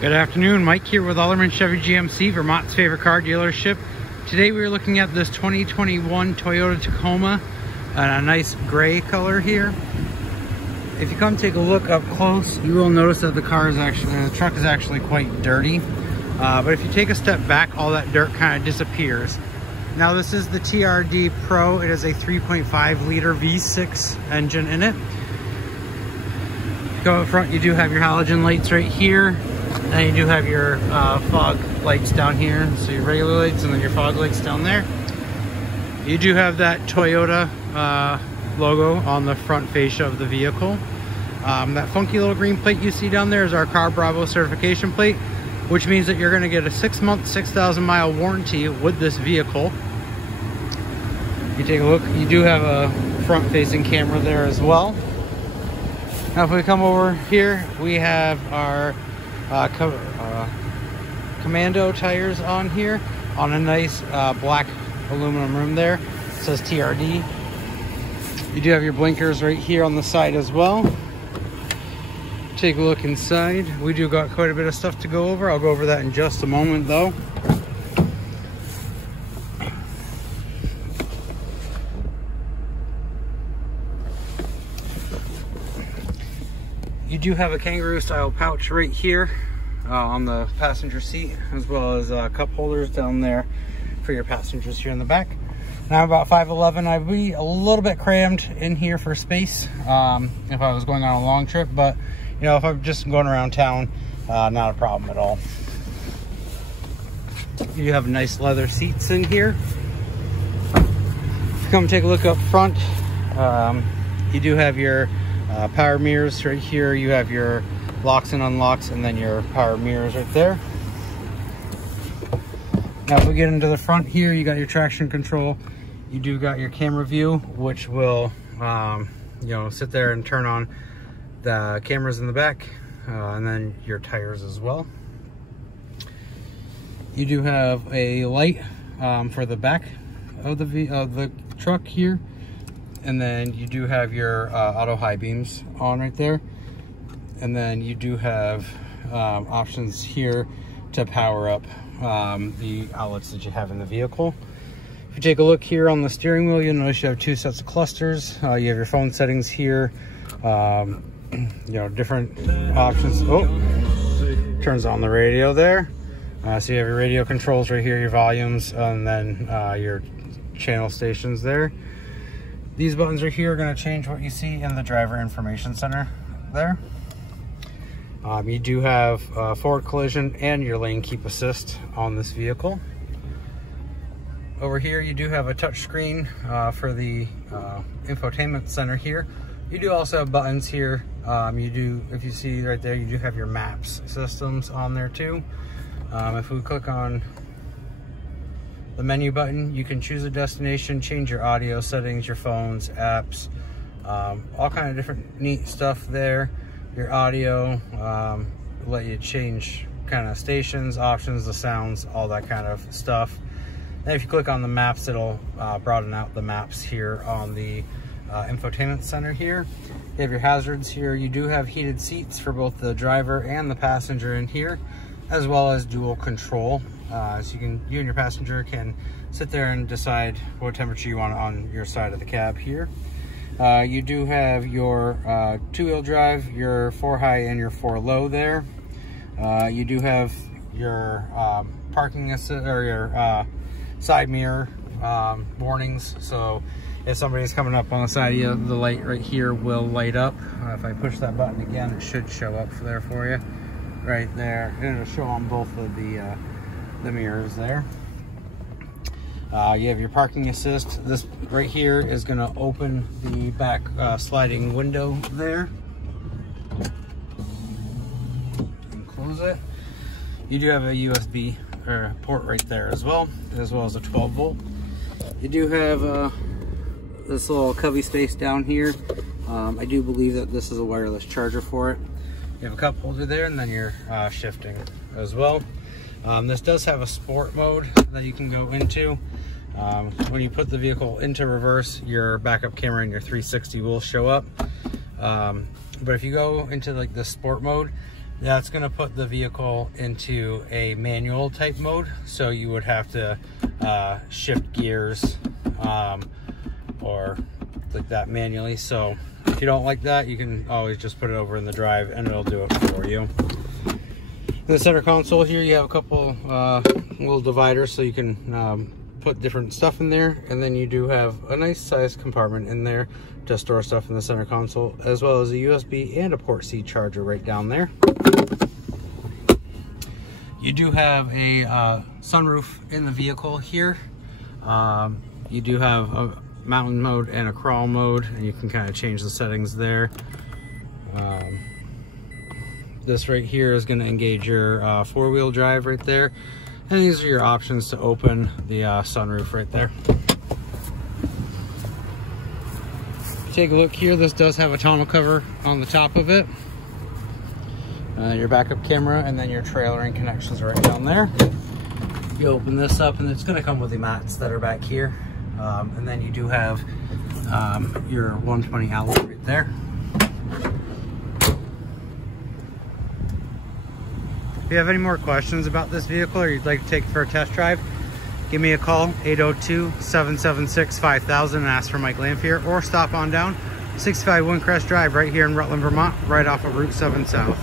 Good afternoon, Mike here with Alderman Chevy GMC, Vermont's favorite car dealership. Today we are looking at this 2021 Toyota Tacoma in a nice gray color here. If you come take a look up close, you will notice that the truck is actually quite dirty. But if you take a step back, all that dirt kind of disappears. Now this is the TRD PRO. It is a 3.5 liter V6 engine in it. Go up front, you do have your halogen lights right here. And you do have your fog lights down here, so your regular lights and then your fog lights down there. You do have that Toyota logo on the front fascia of the vehicle. That funky little green plate you see down there is our Car Bravo certification plate, which means that you're going to get a 6-month, 6,000-mile warranty with this vehicle. You take a look, you do have a front-facing camera there as well. Now if we come over here, we have our Commando tires on here on a nice black aluminum rim there. It says TRD. You do have your blinkers right here on the side as well. Take a look inside. We do got quite a bit of stuff to go over. I'll go over that in just a moment though. You do have a kangaroo style pouch right here on the passenger seat, as well as cup holders down there for your passengers here in the back. Now I'm about 5'11". I'd be a little bit crammed in here for space if I was going on a long trip, but you know, if I'm just going around town, not a problem at all. You have nice leather seats in here. If you come take a look up front, you do have your power mirrors right here. You have your locks and unlocks, and then your power mirrors right there. Now if we get into the front here, you got your traction control. You do got your camera view, which will you know, sit there and turn on the cameras in the back, and then your tires as well. You do have a light for the back of the truck here. And then you do have your auto high beams on right there. And then you do have options here to power up the outlets that you have in the vehicle. If you take a look here on the steering wheel, you'll notice you have 2 sets of clusters. You have your phone settings here, you know, different options. Oh, turns on the radio there. So you have your radio controls right here, your volumes, and then your channel stations there. These buttons right here are going to change what you see in the driver information center there. You do have forward collision and your lane keep assist on this vehicle. Over here you do have a touch screen for the infotainment center here. You do also have buttons here. You do, if you see right there, you do have your maps systems on there too. If we click on the menu button, you can choose a destination, change your audio settings, your phones, apps, all kind of different neat stuff there. Your audio, let you change kind of stations, options, the sounds, all that kind of stuff. And if you click on the maps, it'll broaden out the maps here on the infotainment center here. You have your hazards here. You do have heated seats for both the driver and the passenger in here, as well as dual control. So you and your passenger can sit there and decide what temperature you want on your side of the cab here. You do have your 2-wheel drive, your 4-high and your 4-low there. You do have your parking assist, or your side mirror warnings. So if somebody's coming up on the side of you, the light right here will light up. If I push that button again, it should show up there for you, right there. It'll show on both of the mirrors there. You have your parking assist. This right here is going to open the back sliding window there and close it. You do have a USB port right there as well as a 12-volt. You do have this little cubby space down here. I do believe that this is a wireless charger for it. You have a cup holder there, and then your shifting as well. This does have a sport mode that you can go into. When you put the vehicle into reverse, your backup camera and your 360 will show up. But if you go into like the sport mode, That's going to put the vehicle into a manual type mode, so you would have to shift gears or like that manually. So if you don't like that, you can always just put it over in the drive and it'll do it for you. In the center console here, you have a couple little dividers so you can put different stuff in there, and then you do have a nice sized compartment in there to store stuff in the center console, as well as a USB and a port C charger right down there. You do have a sunroof in the vehicle here. You do have a mountain mode and a crawl mode, and you can kind of change the settings there. This right here is going to engage your four-wheel drive right there, and these are your options to open the sunroof right there. Take a look here. This does have a tonneau cover on the top of it. Your backup camera, and then your trailering connections right down there. You open this up, and it's going to come with the mats that are back here. And then you do have your 120 outlet right there. If you have any more questions about this vehicle, or you'd like to take it for a test drive, give me a call, 802-776-5000, and ask for Mike Lamphere, or stop on down 65 Windcrest Drive right here in Rutland, Vermont, right off of Route 7 South.